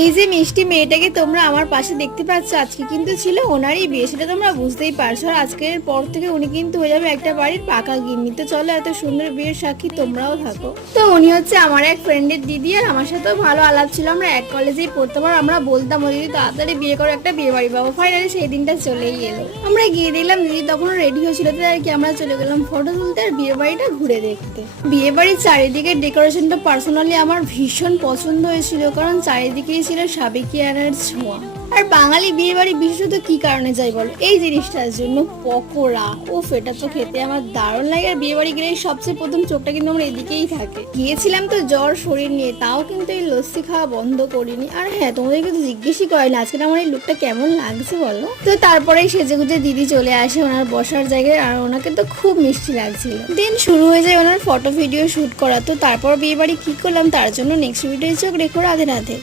এই যে মিষ্টি মেয়েটাকে তোমরা আমার পাশে দেখতে পাচ্ছ, আজকে কিন্তু ছিল ওনারই বিয়ে, সেটা তোমরা বুঝতেই পারছো। আর আজকের পর থেকে উনি কিন্তু হয়ে যাবে একটা বাড়ির পাকা গিন্নি। তো চলো এত সুন্দর বিয়ের সাক্ষী তোমরাও থাকো। তো উনি হচ্ছে আমার এক ফ্রেন্ডের দিদি, আর আমার সাথেও ভালো আলাপ ছিল, আমরা এক কলেজেই পড়তাম। আর আমরা বলতাম ও দিদি তাড়াতাড়ি বিয়ে করো, একটা বিয়ে বাড়ি পাবো। ফাইনালি সেই দিনটা চলেই এলো। আমরা গিয়ে দেখলাম দিদি তখনও রেডি হয়েছিল, তো আর কি আমরা চলে গেলাম ফটো তুলতে আর বিয়ে বাড়িটা ঘুরে দেখতে। বিয়ে বাড়ির চারিদিকে ডেকোরেশনটা পার্সোনালি আমার ভীষণ পছন্দ হয়েছিল, কারণ চারিদিকেই ছিল সাবেকি আনার ছোঁয়া। আর বাঙালি বিয়ে বাড়ি বিশেষত কি কারণে যাই বলো, এই জিনিসটার জন্য, পকোড়া। উফ, এটা তো খেতে আমার দারুণ লাগে। আর বিয়ে বাড়ি গেলে সবচেয়ে প্রথম চোখটা কিন্তু আমার এদিকেই থাকে। গিয়েছিলাম তো জ্বর শরীর নিয়ে, তাও কিন্তু এই লস্যি খাওয়া বন্ধ করিনি। আর হ্যাঁ, তোমাদেরকে তো জিজ্ঞেসই করেনি আজকে আমার এই লুকটা কেমন লাগছে বলো। তো তারপরেই সেজে গুজে দিদি চলে আসে ওনার বসার জায়গায়, আর ওনাকে তো খুব মিষ্টি লাগছিল। দিন শুরু হয়ে যায় ওনার ফটো ভিডিও শুট করা। তো তারপর বিয়ে বাড়ি কি করলাম তার জন্য নেক্সট ভিডিও চোখ রেখো। রাধে রাধে।